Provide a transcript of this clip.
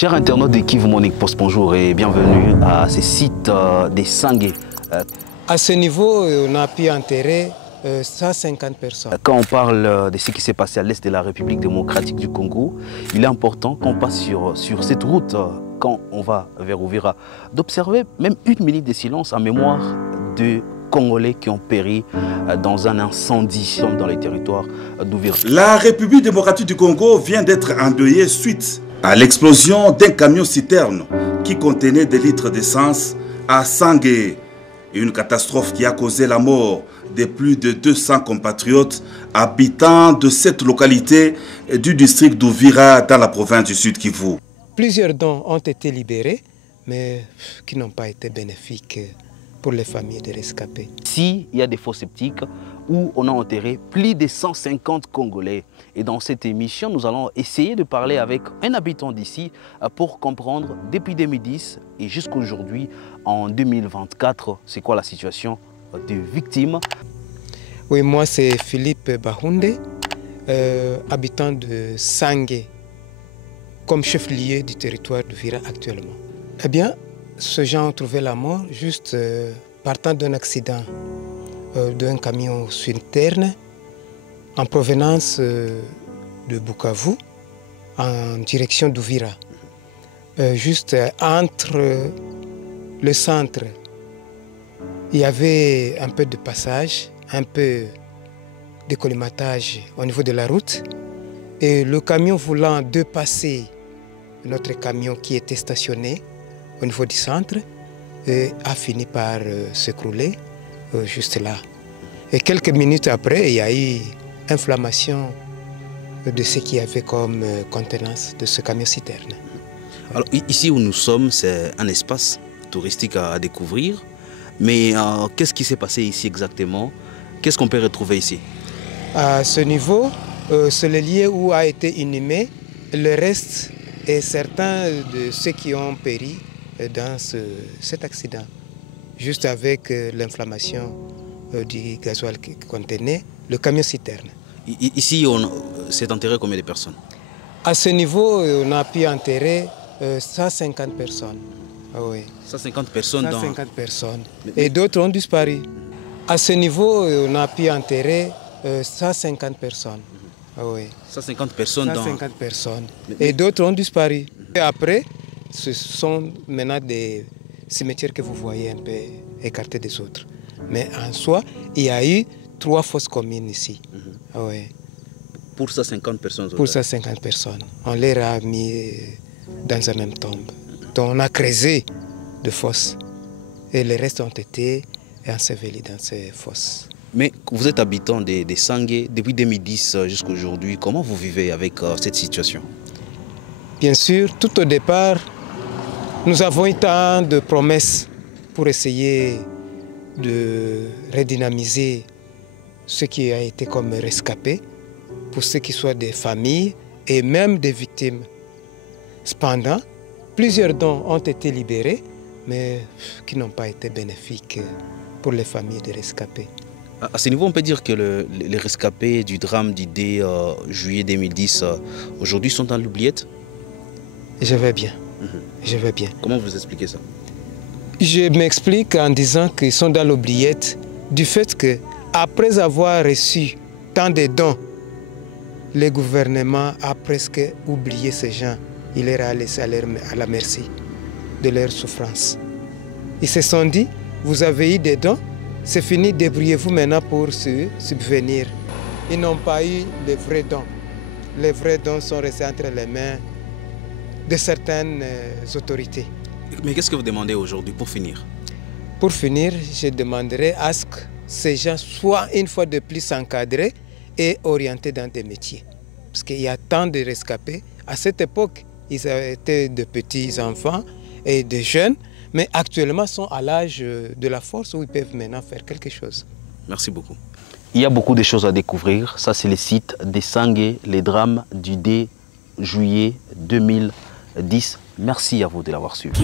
Chers internautes de Kivu Monique Post, bonjour et bienvenue à ce site des Sangué. À ce niveau, on a pu enterrer 150 personnes. Quand on parle de ce qui s'est passé à l'est de la République démocratique du Congo, il est important qu'on passe sur cette route, quand on va vers Uvira, d'observer même une minute de silence en mémoire de Congolais qui ont péri dans un incendie dans les territoires d'Uvira. La République démocratique du Congo vient d'être endeuillée suite à l'explosion d'un camion-citerne qui contenait des litres d'essence à Sangué. Une catastrophe qui a causé la mort de plus de 200 compatriotes habitants de cette localité du district d'Uvira dans la province du Sud Kivu. Plusieurs dons ont été libérés, mais qui n'ont pas été bénéfiques pour les familles des rescapés. Ici, il y a des fosses sceptiques où on a enterré plus de 150 Congolais. Et dans cette émission, nous allons essayer de parler avec un habitant d'ici pour comprendre depuis 2010 et jusqu'à aujourd'hui, en 2024, c'est quoi la situation des victimes. Oui, moi c'est Philippe Bahunde, habitant de Sangué, comme chef-lieu du territoire d'Uvira actuellement. Eh bien, ces gens ont trouvé la mort juste partant d'un accident d'un camion citerne en provenance de Bukavu en direction d'Uvira. Juste entre le centre, il y avait un peu de passage, un peu de collimatage au niveau de la route. Et le camion voulant dépasser notre camion qui était stationné au niveau du centre a fini par s'écrouler juste là. Et quelques minutes après, il y a eu inflammation de ce qu'il y avait comme contenance de ce camion-citerne. Alors ici où nous sommes, c'est un espace touristique à découvrir. Mais qu'est-ce qui s'est passé ici exactement? Qu'est-ce qu'on peut retrouver ici? À ce niveau, c'est le lieu où a été inhumé le reste et certains de ceux qui ont péri dans cet accident, juste avec l'inflammation du gasoil qui contenait le camion-citerne. Ici, c'est enterré combien de personnes? À ce niveau, on a pu enterrer 150 personnes. Ah oui. 150 personnes 150 personnes. Et d'autres ont disparu. À ce niveau, on a pu enterrer 150 personnes. Ah oui. 150 personnes 150 personnes. Et d'autres ont disparu. Et après, ce sont maintenant des cimetières que vous voyez un peu écartés des autres. Mais en soi, il y a eu 3 fosses communes ici. Ah oui. Pour 150 personnes? Pour 150 personnes. On les a mis dans la même tombe. Donc on a creusé de fosses. Et les restes ont été ensevelis dans ces fosses. Mais vous êtes habitant des Sangué depuis 2010 jusqu'à aujourd'hui. Comment vous vivez avec cette situation? Bien sûr, tout au départ, nous avons eu tant de promesses pour essayer de redynamiser ce qui a été comme rescapé, pour ceux qui soient des familles et même des victimes. Cependant, plusieurs dons ont été libérés, mais qui n'ont pas été bénéfiques pour les familles des rescapés. À ce niveau, on peut dire que les rescapés du drame du 2 juillet 2010 aujourd'hui sont dans l'oubliette? Je vais bien. Je vais bien. Comment vous expliquez ça? Je m'explique en disant qu'ils sont dans l'oubliette du fait que, après avoir reçu tant de dons, le gouvernement a presque oublié ces gens. Il leur a laissé à la merci de leur souffrance. Ils se sont dit, vous avez eu des dons, c'est fini, débrouillez-vous maintenant pour se subvenir. Ils n'ont pas eu les vrais dons. Les vrais dons sont restés entre les mains de certaines autorités. Mais qu'est-ce que vous demandez aujourd'hui pour finir? Pour finir, je demanderai à ce que ces gens soient une fois de plus encadrés et orientés dans des métiers. Parce qu'il y a tant de rescapés. À cette époque, ils étaient de petits enfants et de jeunes, mais actuellement sont à l'âge de la force où ils peuvent maintenant faire quelque chose. Merci beaucoup. Il y a beaucoup de choses à découvrir. Ça, c'est le site des Sangué, les drames du 2 juillet 2010. Merci à vous de l'avoir suivi.